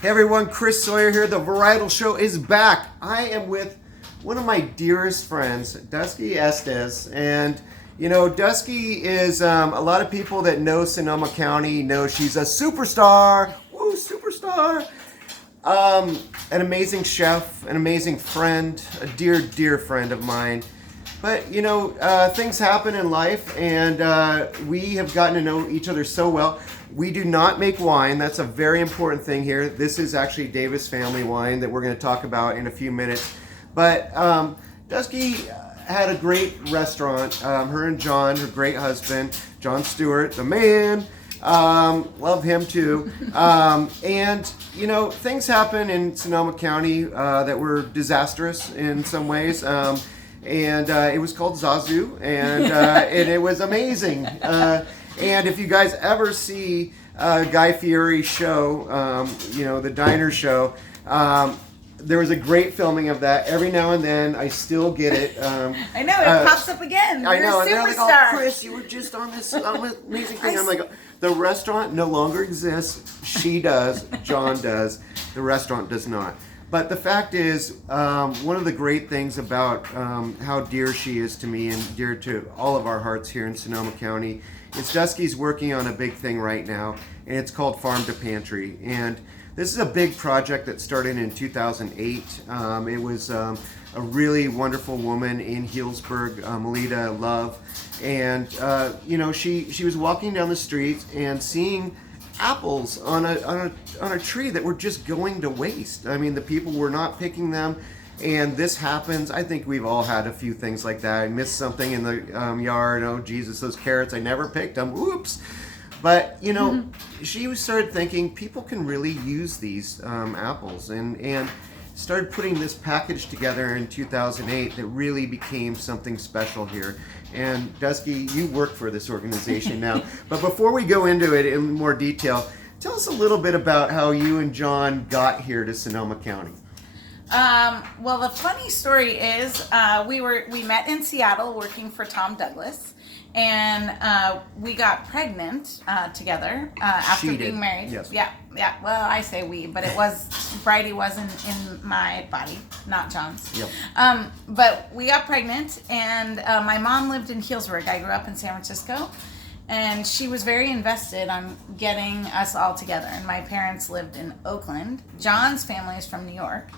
Hey everyone, Chris Sawyer here. The Varietal Show is back. I am with one of my dearest friends, Duskie Estes. And, you know, Duskie is, a lot of people that know Sonoma County know she's a superstar. Woo, superstar. An amazing chef, an amazing friend, a dear, dear friend of mine. But, you know, things happen in life, and we have gotten to know each other so well. We do not make wine. That's a very important thing here. This is actually Davis family wine that we're going to talk about in a few minutes. But Duskie had a great restaurant. Her and John, her great husband, John Stewart, the man. Love him too. And, you know, things happen in Sonoma County that were disastrous in some ways. And it was called Zazu, and it was amazing. And if you guys ever see Guy Fieri's show, you know, the diner show, there was a great filming of that. Every now and then, I still get it. I know, it pops up again. I You're know, a and they're like, superstar. "Oh, Chris, you were just on this amazing thing." I'm like, the restaurant no longer exists. She does. John does. The restaurant does not. But the fact is, one of the great things about how dear she is to me and dear to all of our hearts here in Sonoma County is Duskie's working on a big thing right now, and it's called Farm to Pantry. And this is a big project that started in 2008. It was a really wonderful woman in Healdsburg, Melita Love, and you know, she was walking down the street and seeing apples on a tree that were just going to waste. I mean, the people were not picking them, and this happens. I think we've all had a few things like that. I missed something in the yard. Oh, Jesus, those carrots, I never picked them. Oops. But, you know, she started thinking people can really use these apples, and started putting this package together in 2008 that really became something special here. And Duskie, you work for this organization now. But before we go into it in more detail, tell us a little bit about how you and John got here to Sonoma County. Well, the funny story is we met in Seattle working for Tom Douglas, and we got pregnant together after She being did. married. Yes. Yeah. Well, I say we, but it was Bridie wasn't in my body, not John's. Yep. But we got pregnant, and my mom lived in Healdsburg. I grew up in San Francisco. And she was very invested on getting us all together. And my parents lived in Oakland. John's family is from New York.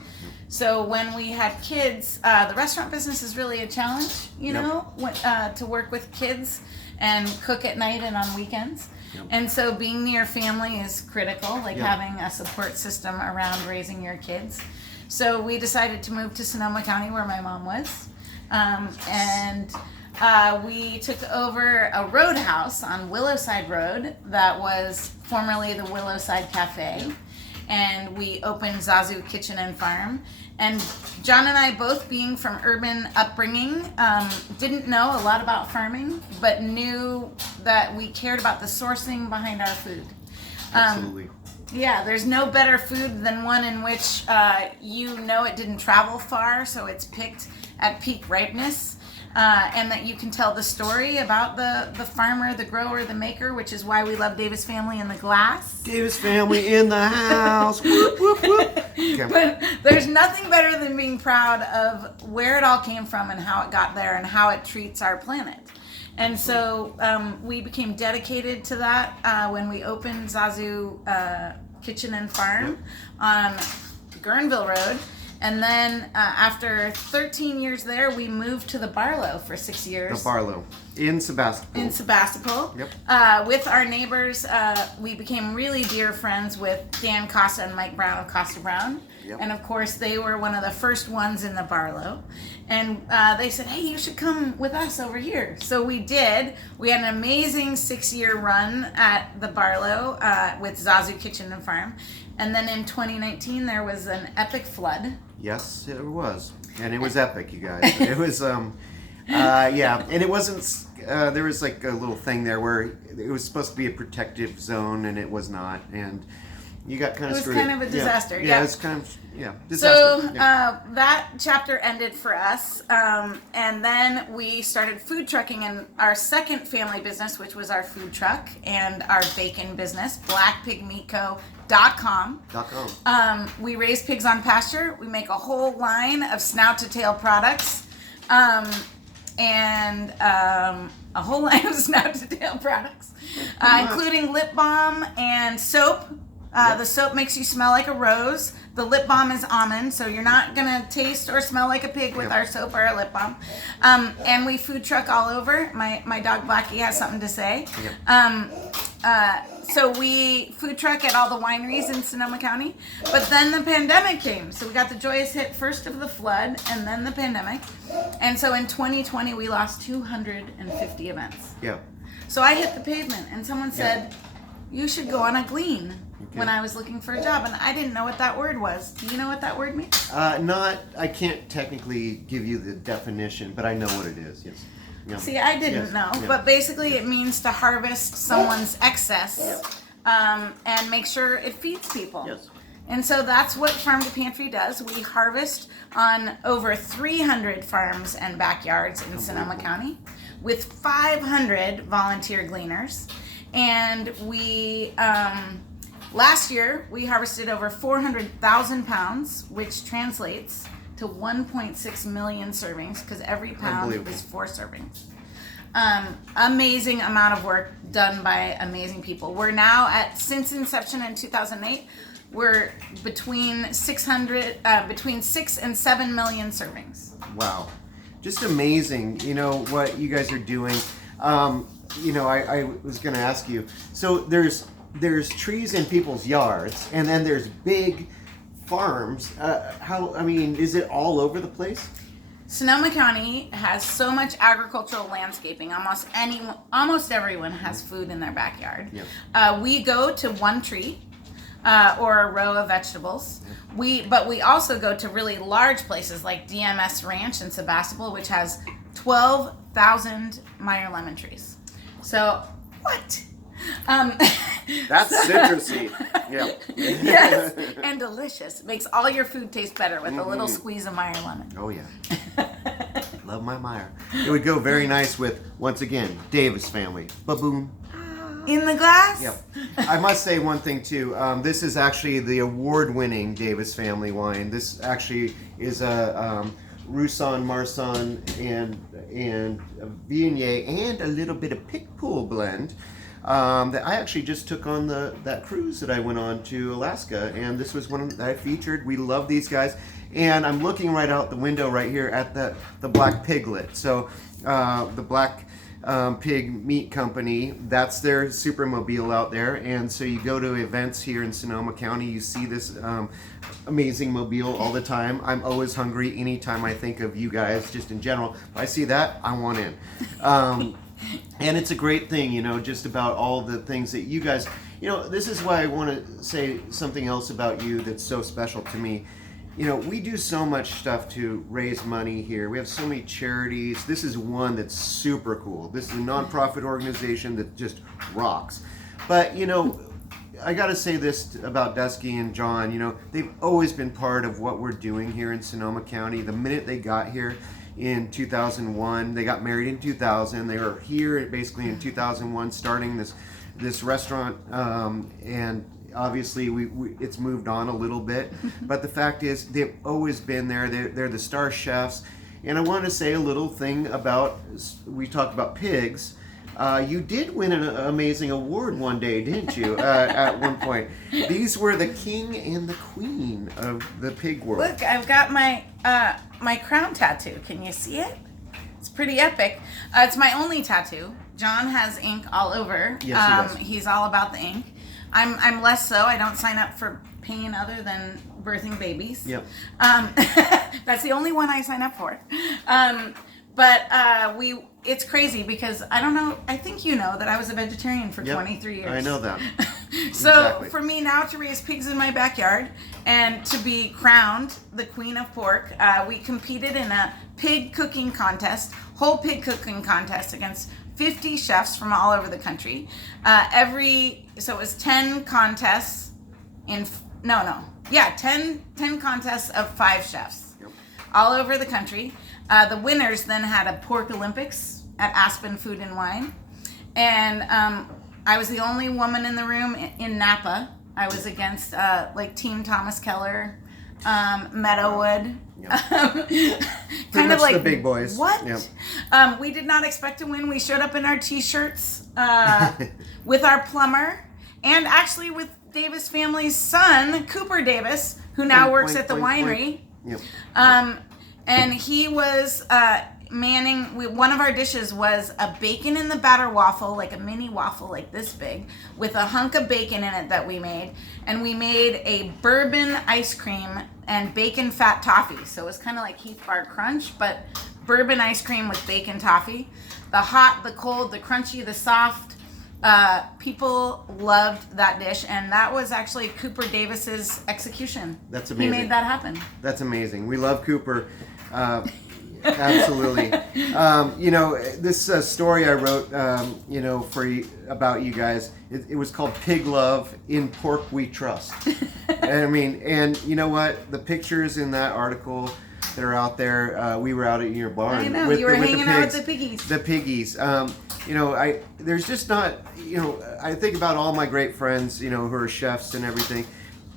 So when we had kids, the restaurant business is really a challenge, you know, to work with kids and cook at night and on weekends. Yep. And so being near family is critical, like having a support system around raising your kids. So we decided to move to Sonoma County where my mom was. We took over a roadhouse on Willowside Road that was formerly the Willowside Cafe, and we opened Zazu Kitchen and Farm. And John and I, both being from urban upbringing, didn't know a lot about farming, but knew that we cared about the sourcing behind our food. Absolutely. Yeah, there's no better food than one in which you know it didn't travel far, so it's picked at peak ripeness. And that you can tell the story about the farmer, the grower, the maker, which is why we love Davis Family in the glass. Davis family in the house. Whoop, whoop, whoop. Okay. But there's nothing better than being proud of where it all came from and how it got there and how it treats our planet. And so we became dedicated to that when we opened Zazu Kitchen and Farm on Guerneville Road. And then after 13 years there, we moved to the Barlow for 6 years. The Barlow in Sebastopol. In Sebastopol. Yep. With our neighbors, we became really dear friends with Dan Costa and Mike Brown of Costa Brown. Yep. And of course, they were one of the first ones in the Barlow. And they said, hey, you should come with us over here. So we did. We had an amazing 6-year run at the Barlow with Zazu Kitchen and Farm. And then in 2019, there was an epic flood. Yes, it was. And it was epic, you guys. It was, yeah. And it wasn't, there was like a little thing there where it was supposed to be a protective zone, and it was not. And You got kind It of was screwed. kind of a disaster. Yeah, Yeah. it's kind of disaster. So Yeah. that chapter ended for us, and then we started food trucking in our second family business, which was our food truck and our bacon business, blackpigmeatco.com. We raise pigs on pasture. We make a whole line of snout to tail products, a whole line of snout to tail products, including lip balm and soap. The soap makes you smell like a rose. The lip balm is almond, so you're not gonna taste or smell like a pig with our soap or our lip balm. And we food truck all over. My dog Blackie has something to say. So we food truck at all the wineries in Sonoma County. But then the pandemic came. So we got the joyous hit first of the flood and then the pandemic. And so in 2020, we lost 250 events. Yeah. So I hit the pavement and someone said, you should go on a glean. When I was looking for a job, and I didn't know what that word was. Do you know what that word means? I can't technically give you the definition, but I know what it is. Yes. Yeah. See, I didn't know, but basically it means to harvest someone's excess and make sure it feeds people. Yes. And so that's what Farm to Pantry does. We harvest on over 300 farms and backyards in Sonoma County with 500 volunteer gleaners. And we... last year, we harvested over 400,000 pounds, which translates to 1.6 million servings, because every pound is 4 servings. Amazing amount of work done by amazing people. We're now since inception in 2008, we're between 6 and 7 million servings. Wow. Just amazing, what you guys are doing. I was going to ask you, so there's trees in people's yards, and then there's big farms. Is it all over the place? Sonoma County has so much agricultural landscaping. Almost everyone has food in their backyard. Yep. We go to one tree or a row of vegetables. But we also go to really large places like DMS Ranch in Sebastopol, which has 12,000 Meyer lemon trees. So what? That's citrusy. Yeah. Yes, and delicious. Makes all your food taste better with a little squeeze of Meyer lemon. Oh yeah. Love my Meyer. It would go very nice with, once again, Davis family. Ba-boom. In the glass? Yep. I must say one thing too. This is actually the award-winning Davis family wine. This actually is a Roussan, Marsanne, and Viognier, and a little bit of Picpoul blend. That I actually just took on that cruise that I went on to Alaska, and this was one that I featured. We love these guys, and I'm looking right out the window right here at the Black Piglet. So the Black Pig Meat Company, that's their supermobile out there, and so you go to events here in Sonoma County, you see this amazing mobile all the time. I'm always hungry anytime I think of you guys, just in general. If I see that, I want in. And it's a great thing, just about all the things that you guys, this is why I want to say something else about you that's so special to me. We do so much stuff to raise money here. We have so many charities. This is one that's super cool. This is a nonprofit organization that just rocks. But, I got to say this about Duskie and John. They've always been part of what we're doing here in Sonoma County. The minute they got here, in 2001. They got married in 2000. They were here basically in 2001 starting this restaurant, and obviously it's moved on a little bit, but the fact is they've always been there. They're the star chefs. And I want to say a little thing about, we talked about pigs. You did win an amazing award one day, didn't you? At one point, these were the king and the queen of the pig world. Look, I've got my crown tattoo. Can you see it? It's pretty epic. It's my only tattoo. John has ink all over. Yes, he does. He's all about the ink. I'm less so. I don't sign up for pain other than birthing babies. Yep. That's the only one I sign up for. It's crazy because I don't know, I think you know that I was a vegetarian for 23 years. I know that. So Exactly. for me now to raise pigs in my backyard and to be crowned the queen of pork, we competed in a pig cooking contest, whole pig cooking contest against 50 chefs from all over the country. So it was 10 contests 10 contests of 5 chefs. Yep. All over the country. The winners then had a pork Olympics at Aspen Food and Wine. And I was the only woman in the room in Napa. I was against like Team Thomas Keller, Meadowood. Yep. Kind of like the big boys. What? Yep. We did not expect to win. We showed up in our t-shirts with our plumber, and actually with Davis family's son, Cooper Davis, who now works at the winery. Yep. And he was manning. One of our dishes was a bacon in the batter waffle, like a mini waffle, like this big, with a hunk of bacon in it that we made. And we made a bourbon ice cream and bacon fat toffee. So it was kind of like Heath Bar Crunch, but bourbon ice cream with bacon toffee. The hot, the cold, the crunchy, the soft. People loved that dish, and that was actually Cooper Davis's execution. That's amazing. He made that happen. That's amazing. We love Cooper. Absolutely. This story I wrote, about you guys, it was called Pig Love, In Pork We Trust. And you know what? The pictures in that article that are out there, we were out at your barn. I know, you were hanging out with the piggies. The piggies. There's just not, I think about all my great friends, who are chefs and everything.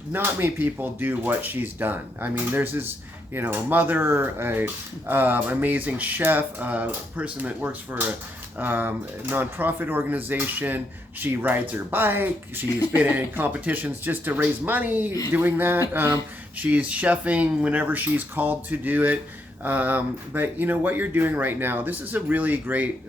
Not many people do what she's done. I mean, there's this, a mother, amazing chef, a person that works for a nonprofit organization. She rides her bike. She's been in competitions just to raise money doing that. She's chefing whenever she's called to do it. But what you're doing right now, this is a really great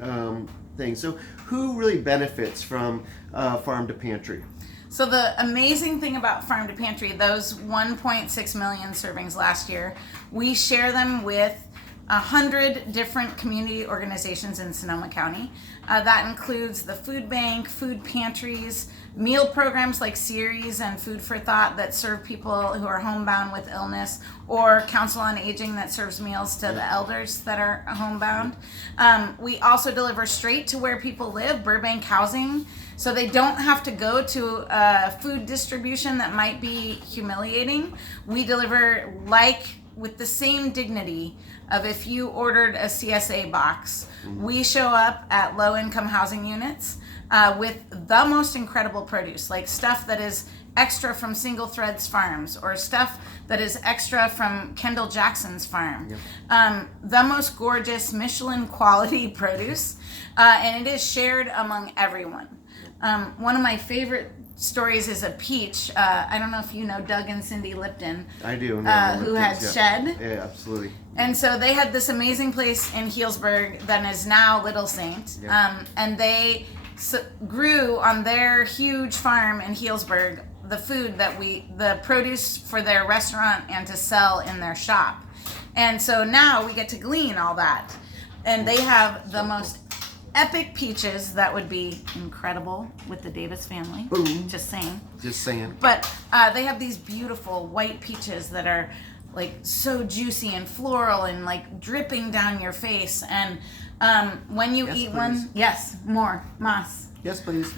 thing. So who really benefits from Farm to Pantry? So the amazing thing about Farm to Pantry, those 1.6 million servings last year, we share them with 100 different community organizations in Sonoma County. That includes the food bank, food pantries, meal programs like Series and Food for Thought that serve people who are homebound with illness, or Council on Aging that serves meals to the elders that are homebound. We also deliver straight to where people live, Burbank Housing, so they don't have to go to food distribution that might be humiliating. We deliver with the same dignity of if you ordered a CSA box. We show up at low-income housing units with the most incredible produce, like stuff that is extra from Single Threads Farms, or stuff that is extra from Kendall Jackson's farm. Yep. The most gorgeous Michelin quality produce, and it is shared among everyone. One of my favorite stories is a peach. I don't know if you know Doug and Cindy Lipton. I do. Who had Shed. Yeah, absolutely. And so they had this amazing place in Healdsburg that is now Little Saint. Yep. And they grew on their huge farm in Healdsburg the food the produce for their restaurant and to sell in their shop. And so now we get to glean all that. And they have the most epic peaches that would be incredible with the Davis family. Boom. Just saying. But they have these beautiful white peaches that are like so juicy and floral and like dripping down your face. And when you eat one, more moss. Yes, please.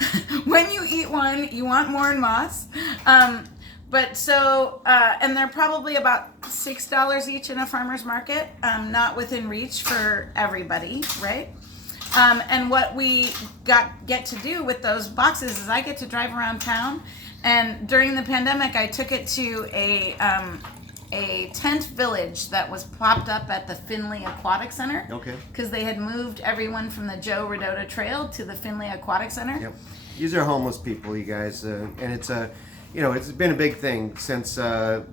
When you eat one, you want more and moss. And they're probably about $6 each in a farmer's market, not within reach for everybody, right? And what we get to do with those boxes is I get to drive around town. And during the pandemic, I took it to a tent village that was popped up at the Finley Aquatic Center. Okay. Because they had moved everyone from the Joe Rodota Trail to the Finley Aquatic Center. Yep. These are homeless people, you guys, and it's it's been a big thing since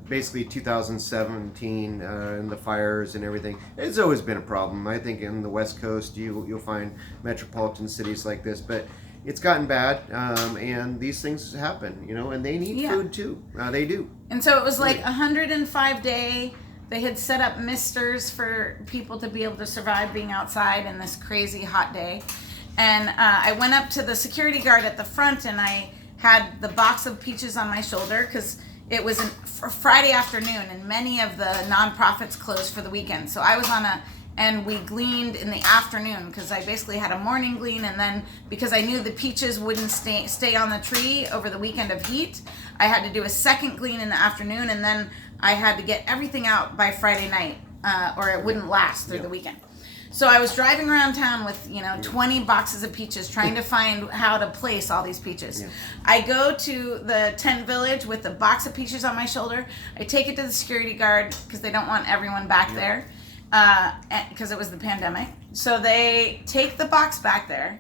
basically 2017 and the fires and everything. It's always been a problem. I think in the West Coast you'll find metropolitan cities like this, but it's gotten bad, and these things happen, and they need food too. They do. And so it was like 105 day. They had set up misters for people to be able to survive being outside in this crazy hot day. And I went up to the security guard at the front, and I had the box of peaches on my shoulder because it was Friday afternoon, and many of the nonprofits closed for the weekend. So I was on a and we gleaned in the afternoon because I basically had a morning glean, and then because I knew the peaches wouldn't stay on the tree over the weekend of heat, I had to do a second glean in the afternoon, and then I had to get everything out by Friday night or it wouldn't last through the weekend. So I was driving around town with, 20 boxes of peaches, trying to find how to place all these peaches. Yeah. I go to the tent village with a box of peaches on my shoulder. I take it to the security guard because they don't want everyone back there because it was the pandemic. So they take the box back there,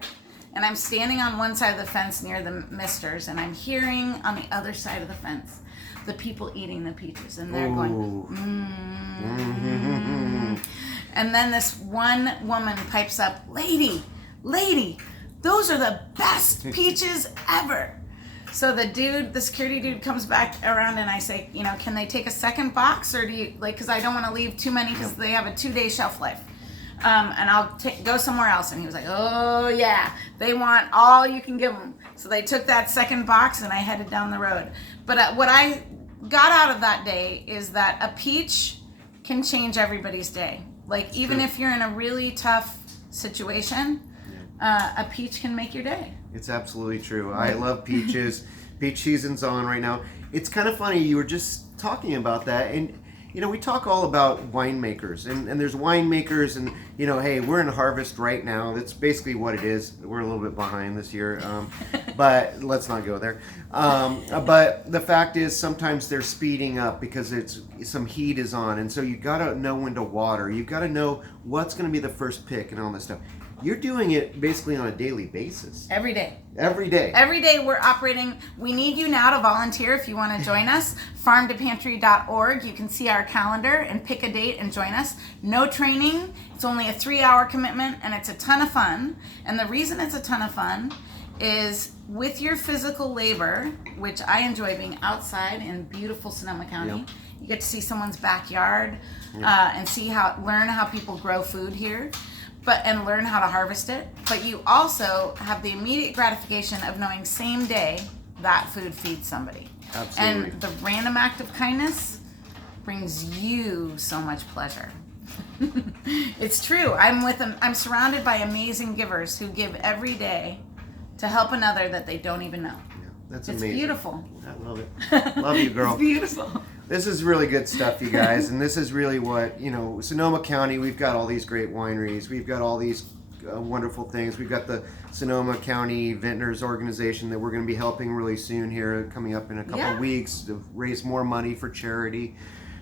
and I'm standing on one side of the fence near the misters, and I'm hearing on the other side of the fence the people eating the peaches, and they're going, And then this one woman pipes up, lady, those are the best peaches ever. So the security dude comes back around, and I say, can they take a second box, or do you, because I don't want to leave too many because they have a 2-day shelf life. And I'll go somewhere else. And he was like, oh yeah, they want all you can give them. So they took that second box, and I headed down the road. But what I got out of that day is that a peach can change everybody's day. Even if you're in a really tough situation, a peach can make your day. It's absolutely true. I love peaches. Peach season's on right now. It's kind of funny, you were just talking about that, and we talk all about winemakers, and there's winemakers, and hey, we're in harvest right now. That's basically what it is. We're a little bit behind this year, but let's not go there. But the fact is, sometimes they're speeding up because some heat is on, and so you got to know when to water. You got to know what's going to be the first pick and all this stuff. You're doing it basically on a daily basis. Every day. Every day. Every day we're operating. We need you now to volunteer if you want to join us. farmtopantry.org. You can see our calendar and pick a date and join us. No training. It's only a 3-hour commitment, and it's a ton of fun. And the reason it's a ton of fun is with your physical labor, which I enjoy being outside in beautiful Sonoma County. Yep. You get to see someone's backyard and learn how people grow food here. And learn how to harvest it. But you also have the immediate gratification of knowing same day that food feeds somebody. Absolutely. And the random act of kindness brings you so much pleasure. It's true. I'm surrounded by amazing givers who give every day to help another that they don't even know. Yeah, that's amazing. It's beautiful. I love it. Love you, girl. It's beautiful. This is really good stuff, you guys, and this is really what, Sonoma County, we've got all these great wineries, we've got all these wonderful things. We've got the Sonoma County Vintners Organization that we're going to be helping really soon here, coming up in a couple of weeks to raise more money for charity.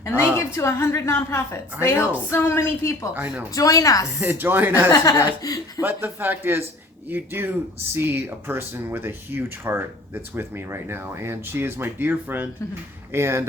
And they give to 100 nonprofits. They help so many people. I know. Join us. Join us, you guys. But the fact is, you do see a person with a huge heart that's with me right now, and she is my dear friend. And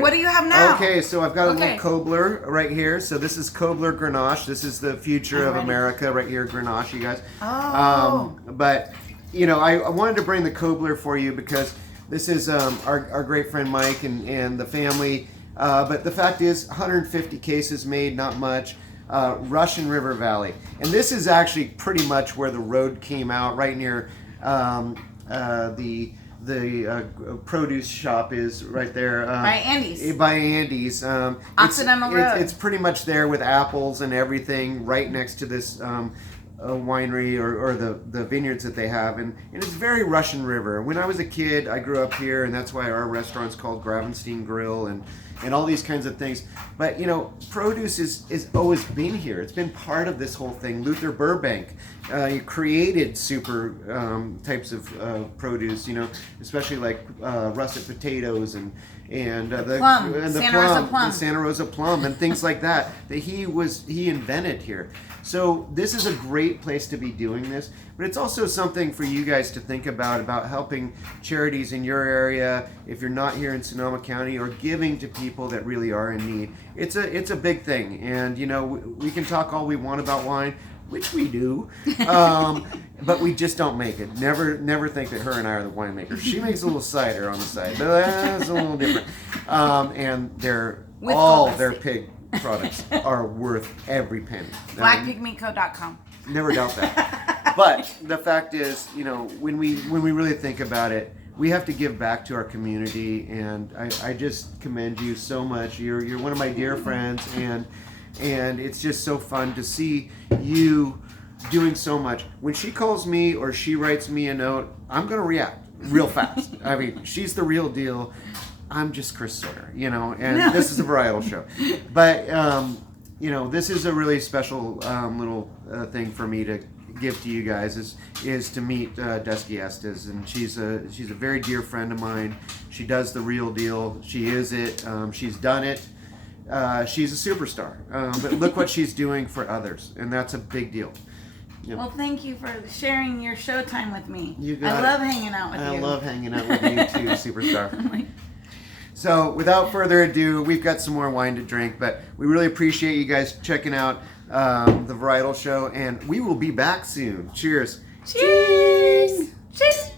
what do you have now? Okay, so I've got a little Kobler right here. So this is Kobler Grenache. This is the future of America right here, Grenache, you guys. Oh. But I wanted to bring the Kobler for you because this is our great friend Mike and the family. But the fact is, 150 cases made, not much. Russian River Valley, and this is actually pretty much where the road came out, right near the produce shop is right there by Andy's. By Andy's, Occidental Road. It's pretty much there with apples and everything, right next to this winery or the vineyards that they have, and it's very Russian River. When I was a kid, I grew up here, and that's why our restaurant's called Gravenstein Grill and all these kinds of things. But produce is always been here. It's been part of this whole thing. Luther Burbank created super types of produce, especially like russet potatoes and Santa Rosa plum and things like that he invented here. So this is a great place to be doing this, but it's also something for you guys to think about helping charities in your area if you're not here in Sonoma County, or giving to people that really are in need. It's a big thing, and we can talk all we want about wine, which we do, but we just don't make it. Never think that her and I are the winemakers. She makes a little cider on the side, but that's a little different. And their pig products are worth every penny. Blackpigmeatco.com. Never doubt that. But the fact is, when we really think about it, we have to give back to our community, and I just commend you so much. You're one of my dear friends, and and it's just so fun to see you doing so much. When she calls me or she writes me a note, I'm gonna react real fast. I mean, she's the real deal. I'm just Chris Sawyer, and this is a varietal show. But, this is a really special little thing for me to give to you guys is to meet Duskie Estes, and she's a very dear friend of mine. She does the real deal. She is it. She's done it. She's a superstar. But look what she's doing for others, and that's a big deal. Yep. Well, thank you for sharing your showtime with me. You got I love hanging out with you. I love hanging out with you too, superstar. So, without further ado, we've got some more wine to drink, but we really appreciate you guys checking out the Varietal Show, and we will be back soon. Cheers. Cheers. Cheers.